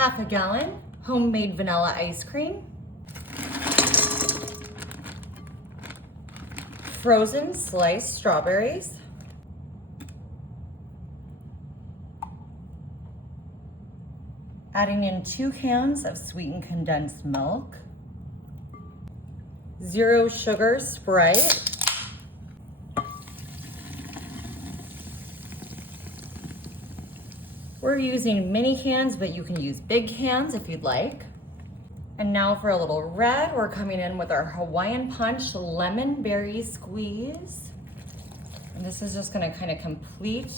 half a gallon homemade vanilla ice cream, frozen sliced strawberries, adding in 2 cans of sweetened condensed milk, 0 sugar Sprite, we're using mini cans, but you can use big cans if you'd like. And now for a little red, we're coming in with our Hawaiian Punch lemon berry squeeze. And this is just gonna kind of complete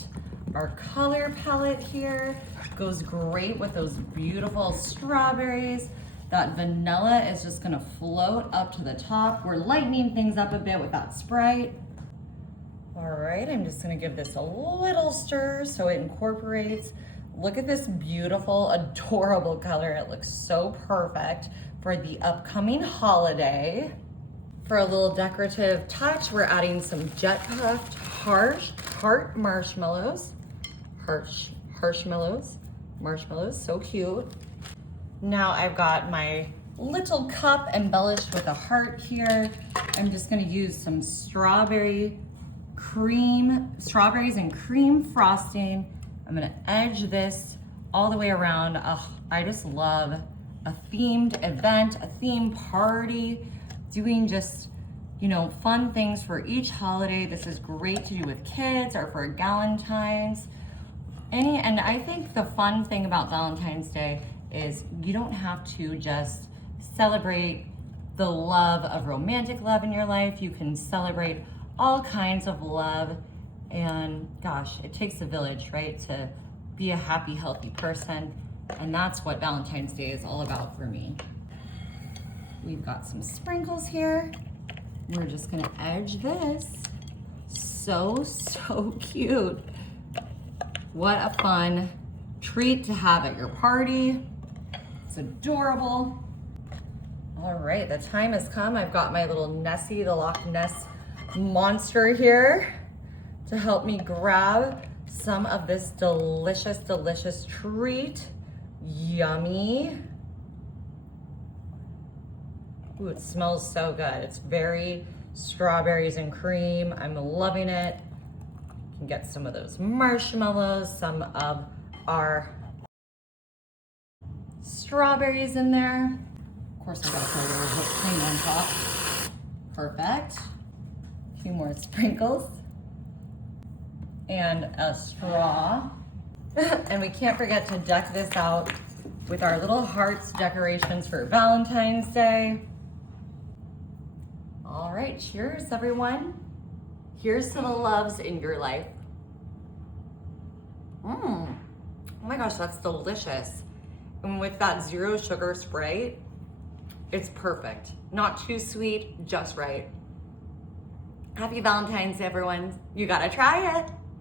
our color palette here. Goes great with those beautiful strawberries. That vanilla is just gonna float up to the top. We're lightening things up a bit with that Sprite. All right, I'm just gonna give this a little stir so it incorporates. Look at this beautiful, adorable color. It looks so perfect for the upcoming holiday. For a little decorative touch, we're adding some jet puffed heart marshmallows. Marshmallows, so cute. Now I've got my little cup embellished with a heart here. I'm just gonna use some strawberries and cream frosting. I'm gonna edge this all the way around. Oh, I just love a themed event, a themed party, doing just, you know, fun things for each holiday. This is great to do with kids or for Valentines. And I think the fun thing about Valentine's Day is you don't have to just celebrate the love of romantic love in your life. You can celebrate all kinds of love. And gosh, it takes a village, right, to be a happy, healthy person. And that's what Valentine's Day is all about for me. We've got some sprinkles here. We're just gonna edge this. So cute. What a fun treat to have at your party. It's adorable. All right, the time has come. I've got my little Nessie, the Loch Ness monster here to help me grab some of this delicious, delicious treat. Yummy. Ooh, it smells so good. It's very strawberries and cream. I'm loving it. You can get some of those marshmallows, some of our strawberries in there. Of course, I gotta put a little whipped cream on top. Perfect. A few more sprinkles. And a straw. And we can't forget to deck this out with our little hearts decorations for Valentine's Day. All right, cheers everyone. Here's to the loves in your life. Oh my gosh, that's delicious. And with that 0 sugar Sprite, it's perfect. Not too sweet, just right. Happy Valentine's Day, everyone. You gotta try it.